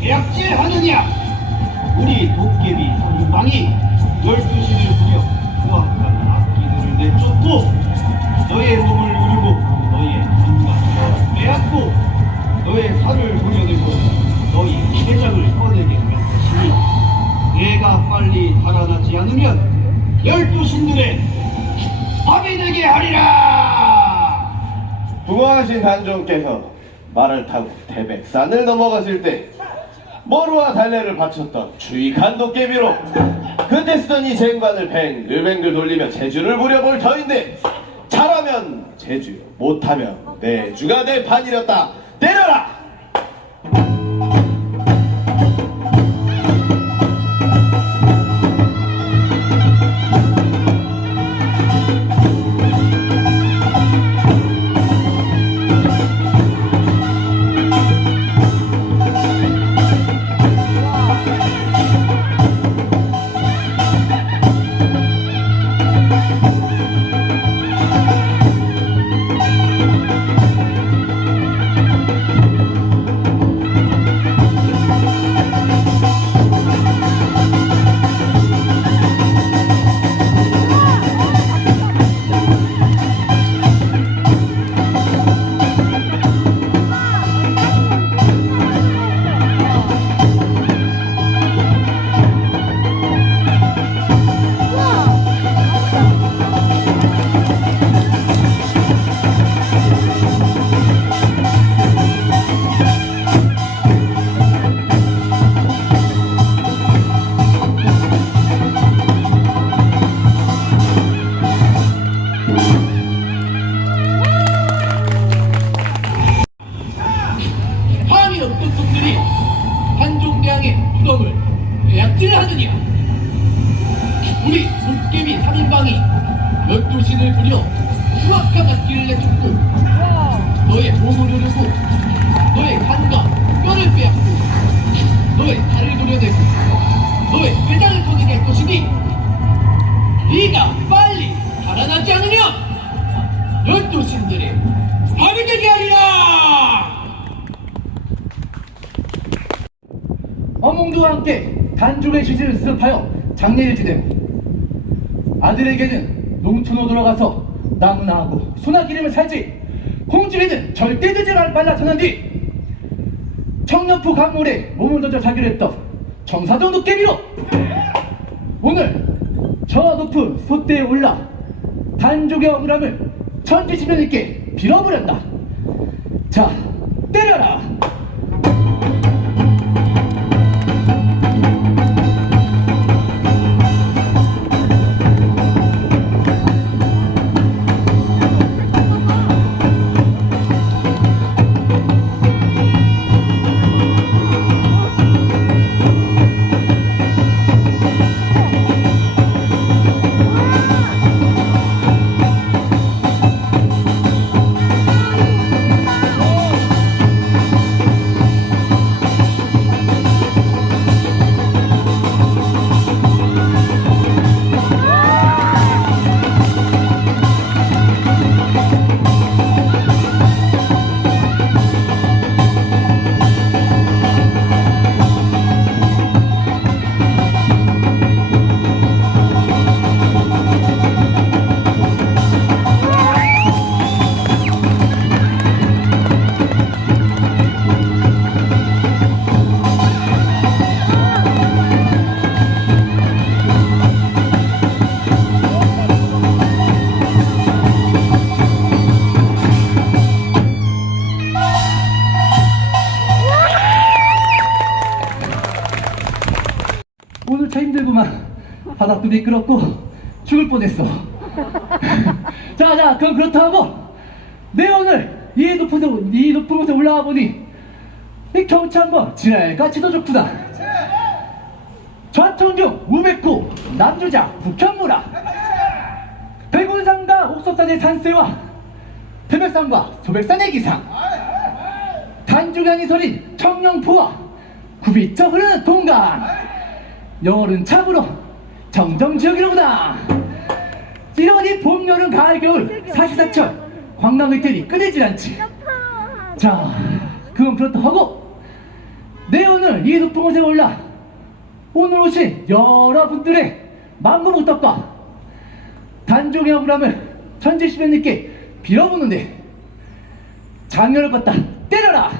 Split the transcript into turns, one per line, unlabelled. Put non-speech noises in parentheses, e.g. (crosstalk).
계약질 하느냐? 우리 도깨비 선방이 열두 시를 부려 후악한 악기들을 내쫓고 너의 몸을 누르고 너의 건강을 빼앗고 너의 살을 도려들고 너의 폐장을 꺼내게 할 것이니 내가 빨리 달아나지 않으면 열두 신들의 밥이 되게 하리라!
부하신 단종께서 말을 타고 태백산을 넘어갔을 때 머루와 달래를 바쳤던 주의 간도깨비로 그때 쓰던 이 쟁반을 뱅글뱅글 돌리며 제주를 부려볼 터인데 잘하면 제주 못하면 내 주가 될 판이렸다. 때려라
열두신을 부려 후악한 악기를 내쫓고 너의 몸을 오르고 너의 간과 뼈를 빼앗고 너의 살을 도려내고 너의 회장을 꺼내게 할 것이니 네가 빨리 달아나지 않으면 열두 신들의 밤이 되게 하리라!
어몽두와 함께 단종의 시신을 수습하여 장례를 지내고 아들에게는 농촌으로 돌아가서 나무나 하고 소나 기름을 살지 공주에는 절대 말라 전한 뒤 청년포 강물에 몸을 던져 자기로 했던 정사정 도깨비로. 오늘 저 높은 솥대에 올라 단족의 억울함을 있게 빌어버렸다. 자 때려라 차 힘들구만. 바닥도 미끄럽고 죽을 뻔했어. (laughs) 자자 그럼 그렇다고 내 오늘 이 높은 곳, 이 높은 곳에 올라와 보니 이 경치 한번 지랄까지도 좋구나. 좌청중 우백구 남주자 북현무라 백운산과 옥석산의 산세와 태백산과 소백산의 기상 단주강이 서린 청룡포와 굽이쳐 흐르는 동강 여름 참으로 정정지역이로구나 이러니 봄, 여름, 가을, 겨울 사시사철 관광의 때이 끊이질 않지. 자 그건 그렇다 하고 내 오늘 이 높은 곳에 올라 오늘 오신 여러분들의 만무복덕과 단종의 억울함을 천지시면님께 빌어보는데 장렬을 걷다 때려라